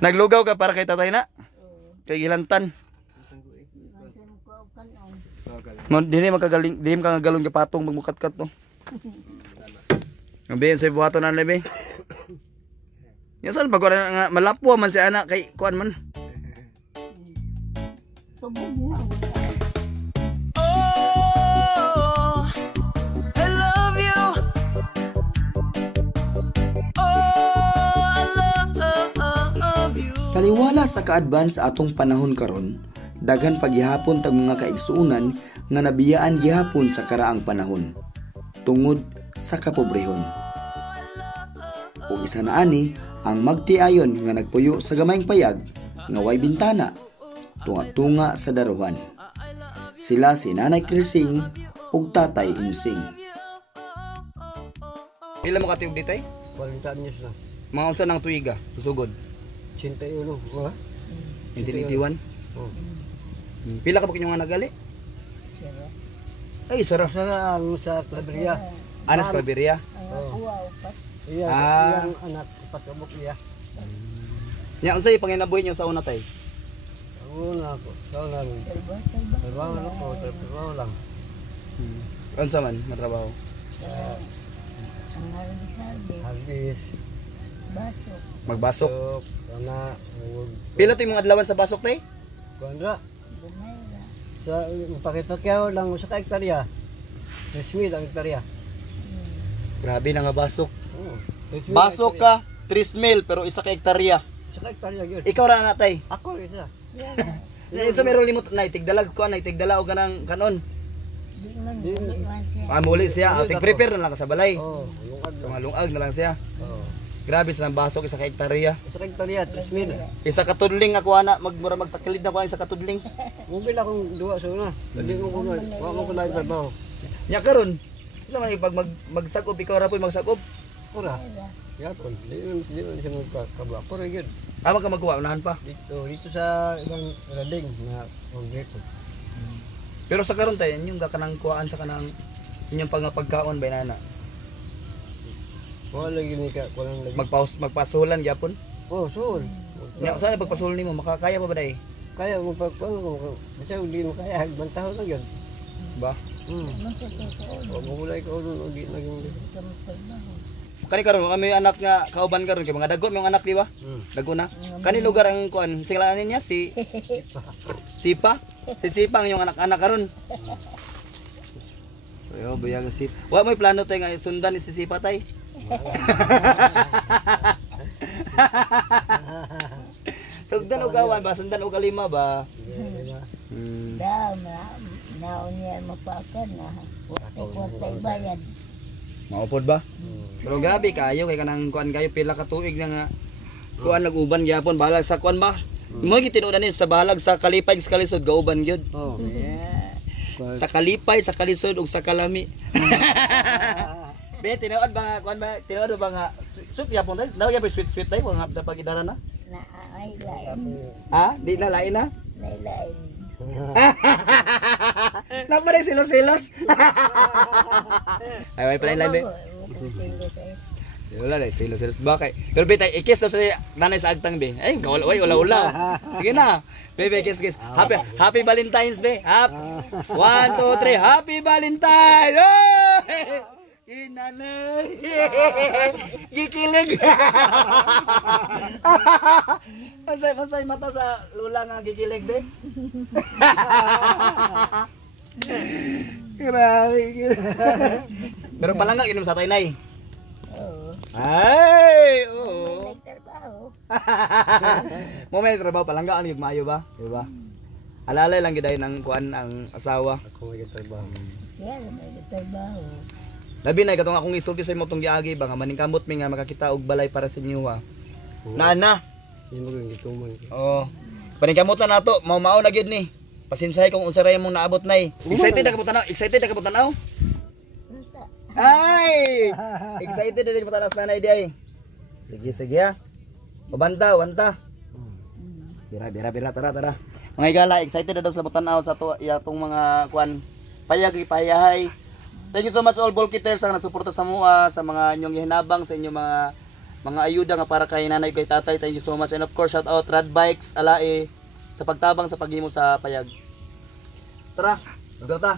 Naglugaw ka para kay tatay na? Kay gilantan. Dili magkagaling, dili ka galong gapatong magmukat-kat to. Ngabihin sa buhaton na lebe. Yan saan pag nga malapwa man si anak kay kuan man. Taliwala sa ka-advance sa atong panahon karon, daghan paghihapon tag mga kaigsuonan nga nabiyaan gihapon sa karaang panahon tungod sa kapobrehon. Ug isa na ani ang magtiayon nga nagpuyo sa gamayng payag nga way bintana tunga-tunga sa daruhan. Sila si Nanay Krising ug Tatay Insing. Pila mo katiog ditay? 40 anyos na. Mga unsa nang tuiga, susugod. 81, ha? 1981. Oh. Pila ka pa kinyong nga nagali? Ay, sarap. Sana ang sa Claveria. Anas Claveria. Iya, Ah. iyang anak patabok niya. Nya unsay panginabuhi niyo sa una tay? Ako na ako. Ikaw lang. Trabaho lang ako. Trabaho lang. Unsa man matrabaho? Harbis. Magbasok. Kana. Pila to yung mga adlawan sa basok tay? Kuandra. Sa pakipakyaw lang sa hektarya. 3,000 ang hektarya. Grabe na nga basok. Oo. Basok ka 3,000 pero isa ka hektarya. Sa hektarya gyud. Ikaw ra na tay. Ako isa. Unsa meron limot na itigdalag ko na itigdala og kanang kanon. Muli siya, tig prepare na lang ka sa balay. Oh, Sa mga lungag na lang siya. oh. Grabe sa basok isa ka hektarya. Sa hektarya 3,000. Isa ka tudling ako ana magmura magtakilid na ko isa ka tudling. Mobil akong duwa sa una. Dili mo kuno. Wa mo kuno trabaho. Nya karon, sila man pag magsakop ikaw ra poy magsakop. Ora. Yapon. Di man siya magkabla. Puro gyud. Amo ka magkuha unahan pa. Dito sa ibang rading na kongreso. Pero sa karon tay inyong kanang kuhaan sa kanang inyong pagkaon bay nana. Wala lagi ni ka, wala lagi. Magpasulan gyapon. Oh, sul. Nya sa pagpasulan nimo makakaya pa ba day? Kaya mo pagkuan ko. Kasi hindi mo kaya bantaho lang yun. Ba? O mulay ka ulo di naging. Kani karon kami anak nga kauban karon kay mga dago mga anak di ba? Dago na. Kani lugar ang kuan singlanan niya si Sipa. Si Sipa ang yung anak-anak karon. Yo bayag si. Wa may plano tay nga sundan ni si Sipa tay. Sundan og awan ba sundan og kalima ba? Naon niya mapakan na. Watay bayad. Maupod ba? Pero grabe kayo kay kanang kuan kayo pila ka tuig na nga kuan nag-uban gyapon bahalag sa kuan ba? Mo gitinudan ni sa bahalag sa kalipay sa kalisod gauban gyud. Oh. Sa kalipay sa kalisod ug sa kalami. Be tinuod ba nga kuan ba? Tinuod ba nga sweet gyapon tay? Daw gyapon sweet tay nga sa pagidara na? Na ay lain. Ha? Di na lain na? Lain. Napare silos-silos. Ay, may pala lang be. Wala na, silos-silos ba kay. Pero be tay ikis daw sa nanay sa agtang be. Ay, kawal oy ula-ula. Sige na. Be kiss. Happy Valentine's be. 1 2 3 Happy Valentine. Oy! Inanay. Gikilig. Kasay mata sa lula nga gikilig be. Grabe. Pero palangga inom sa tay nay. Oo. Ay, oo. Nagtrabaho. Mo may trabaho palangga ani maayo ba? Di ba? Alalay lang giday ng kuan ang asawa. Ako may trabaho. Siya may nagtrabaho. Labi na katong akong isulti sa imo tong giagi ba nga maningkamot mi nga makakita og balay para sa inyo ha. Nana. Hindi mo rin gituman. Oo. Paningkamot na nato, mao na gyud ni. Pasensyahay kung unsa ray mong naabot nay. Excited na ka tanaw, excited na ka tanaw. Ay! Excited na din mo tanas nanay di ay. Sige ha. Pabanta, wanta. Bira tara. Mga igala, excited na daw sa tanaw sa to atong mga kuan payahay. Thank you so much all ball kitters ang nasuporta sa mua, sa mga inyong gihinabang sa inyong mga mga ayuda nga para kay nanay kay tatay. Thank you so much. And of course, shout out Rad Bikes Alae sa pagtabang sa paghimo sa payag. Tara, ta.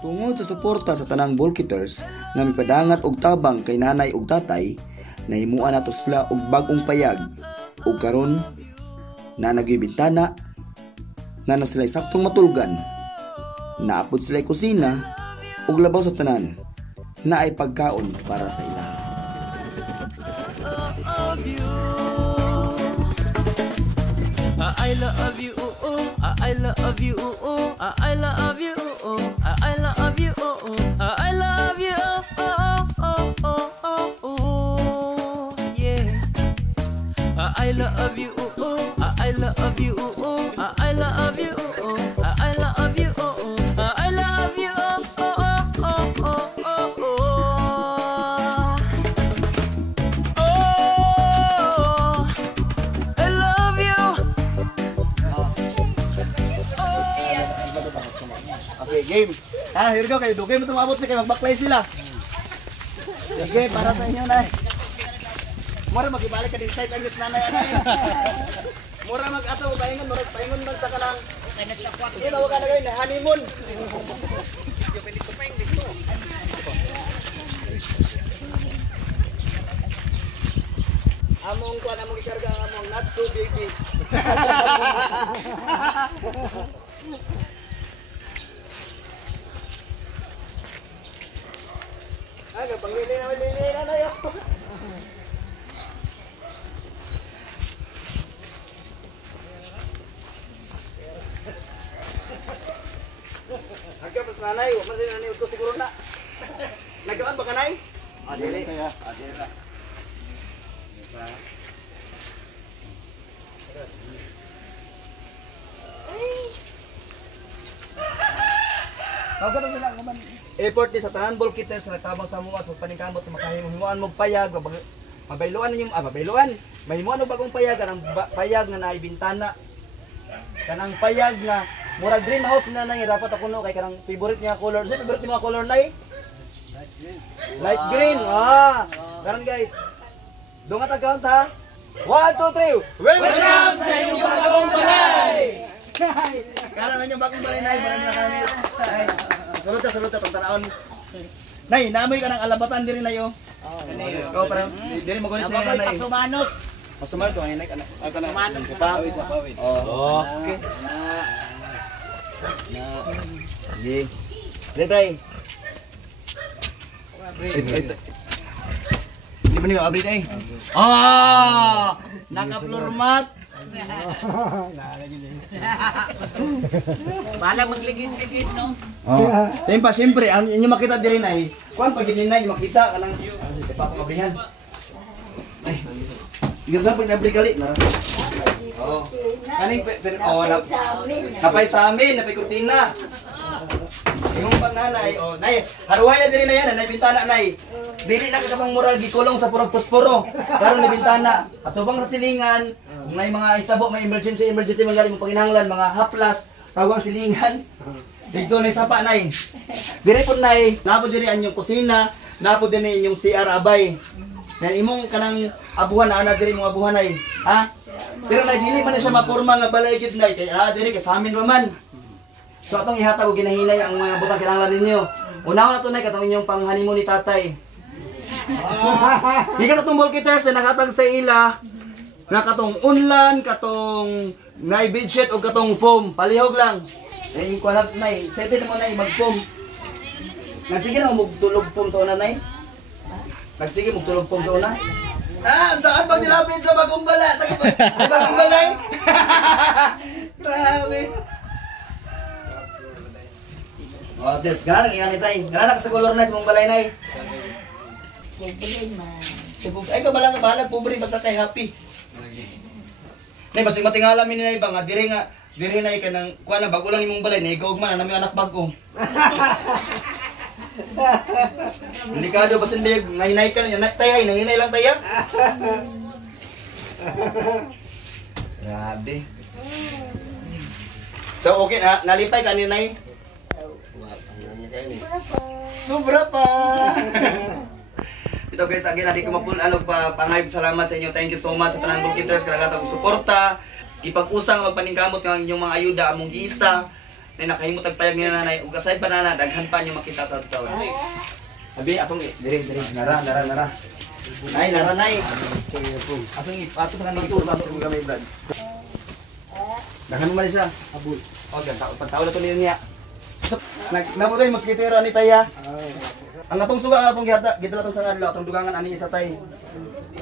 Tungod sa suporta sa tanang Volkiters nga mipadangat og tabang kay nanay ug tatay, nahimuan nato sila og bagong payag. Ug karon na nagbibintana, na sila saktong matulgan, naapod sila kusina ug labaw sa tanan, na ay pagkaon para sa ila. I love you, I love you, I love you, I love you, I love you, yeah. I love you, I love you, I love you, I love you, I love you, Okay, game. Here we go kayo. Dugay mo itong abot na kayo. Mag-backplay sila. Sige, para sa inyo na. Mura mag-ibalik ka din size ang gusto nanay. Mura mag-asa mo pahingon. Mura pahingon man sa kanang. Ilaw ka na kayo na honeymoon. Among kuan, among ikarga ang among not so baby. Aga, panglili na yun. Aga, pas nanay, wala man din nanay ito siguro na. Nagkaan ba ka nay? Adili. Adili na. Kagano sila naman. Effort din sa tanan Volkiters sa tabang sa mga sa paningkamot makahimuan mo payag mabayloan ninyo mabayloan mahimuan og bagong payag kanang payag nga naay bintana kanang payag nga murag dream house na nang dapat ako no kay kanang favorite niya color sa favorite mo color nay light green karon guys dungat ang count ha 1 2 3 welcome sa inyong bagong balay karon ang bagong balay nay marami na kami Saluta pagtanaon. Nay, naamoy ka ng alabatan diri na yo. Oo, parang diri magunit sa nanay. Pasumanos. Pasumanos ang hinay kana. Pasumanos. Pawid sa pawid. Oo. Okay. Sige. Letay. Hindi ba niyo abri tay? Naka-floor mat. Bala magligid-ligid no. Tempa siyempre ang inyo makita diri nay. Kuan pag gininay makita kanang patong abrihan. Ay. Igasa pag nabri kali nara. Kaning napay sa amin, napay kurtina. Imong pag nanay, nay, haruhaya diri na yan, nay bintana nay. Dili na katong murag gikulong sa purog posporo. Karon na bintana, atubang sa silingan, may mga itabo, may emergency mga galing panginahanglan, mga haplas, tawag silingan. Dito na sapa nay. Dire pud nay, napo diri anyong kusina, napo din inyong CR abay. Nan imong kanang abuhan na ana diri mong abuhan nay. Ha? Pero nay dili man na siya maporma nga balay gid nay kay diri kay sa amin man. So atong ihatag og ginahinay ang mga butang kinahanglan ninyo. Una na to nay katong inyong pang-honeymoon ni tatay. Ika katong Volkiters na nakatag sa ila. Na katong unlan, katong nay bedsheet o katong foam, palihog lang. Eh kuanat nay, sete mo nay mag-foam. Sige na magtulog foam sa una nay. Sige magtulog foam sa una. Saan pag nilapit sa bagong bala? Bagong balay? Grabe. Des, ganang iyan ni tay. Ganang sa color na sa mong balay nay. Ay ka bahala pobre basta kay happy. Nay basig matingala mi ni nay ba nga dire na kanang kuan na bago lang imong balay na ikaw man na may anak bago. Delikado basin big nahinay ka na tay nahinay lang tay. Grabe. So okay nalipay ka ni nay. Sobra pa. Ito guys, again, hindi ko pangayog salamat sa inyo. Thank you so much sa tanang Bukiders, kalagatang suporta. Ipag-usang magpaningkamot ng inyong mga ayuda among giisa. Na nakahimot agpayag ni nanay. Ug aside pa na daghan pa nyo makita taon. Abi, atong dire nara. Nay, nara nay. Atong ato sa kanang ito ato gamay brad. Daghan mo man siya. Abul. Okay, pagtaon na to niya. Nabutoy moskitero ani taya. Ang atong suga atong gidala atong sa adlaw atong dugangan ani isa tay.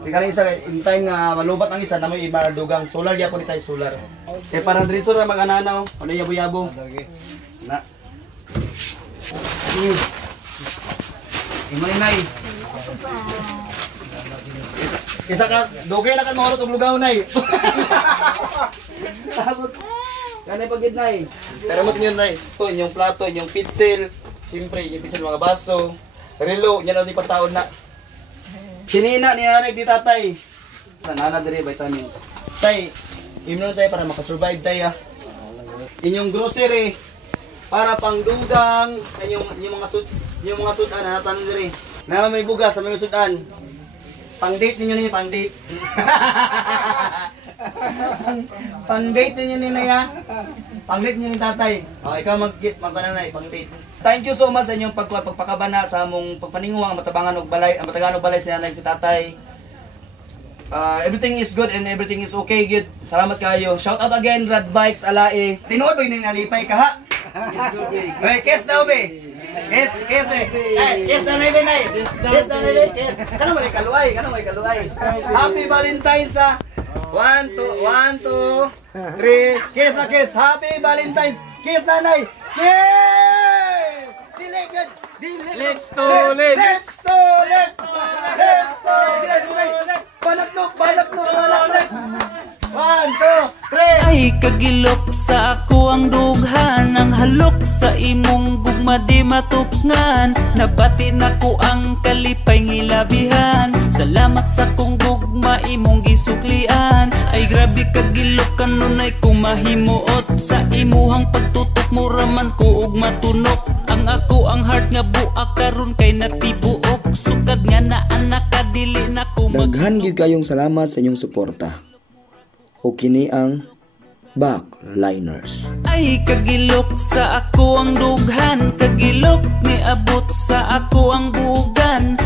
Tingala isa in time nga malubat ang isa namoy iba dugang solar gyapon ni tay solar. Kay parang diri sura mag-ananaw, ano yabo-yabo. Na. Imo nay. Isa ka dugay na kan mahurot og lugaw nay. Tapos kanay pagid nay. Pero mas niyon nay, to inyong plato, inyong pitsil, siyempre yung pitsil mga baso, relo, nya na di pataon na. Sinina ni nanay di tatay. Nana dire vitamins. Tay, imnon tayo para makasurvive tayo. Inyong grocery para pangdugang yung mga sudan na tanan dire. Na may bugas sa may sudan. Pang-date ninyo pang-date. Pang-date ninyo ni Naya. Pang-date ninyo ni tatay. O, ikaw magpananay, pang-date. Thank you so much sa inyong pagpakabana sa among pagpaninguha ang matabangan og balay, ang mataganog balay sa nanay si tatay. Everything is good and everything is okay, good. Salamat kayo. Shout out again, Rad Bikes Alae. Tinuod ba yung nalipay ka ha? Hey, kiss daw be. Kiss eh. Kiss daw na ibe na eh. Kiss daw na ibe. Kiss. Kano may kaluay. Happy Valentine's ha. 1, 2, 3. Kiss na kiss. Happy Valentine's. Kiss nanay. Kiss! Diligid. Lips to lips. Lips to lips. Lips to lips. Balaknok. 1, 2, 3. Ay kagilok sa ako ang dughan, ang halok sa imong gugma di matupngan. Nabati nako ang kalipay ngilabihan, salamat sa kong gugma imong gisuklian. Ay grabe kagilok kanunay ko mahimuot, sa imuhang pagtutok mo raman ko og matunok. Ang ako ang heart nga buak karon kay natibuok, sukad nga na anak kadili na ko Daghan gyud kayong salamat sa inyong suporta. O kini ang Backliners. Ay kagilok sa ako ang dughan, kagilok ni abot sa ako ang bugan.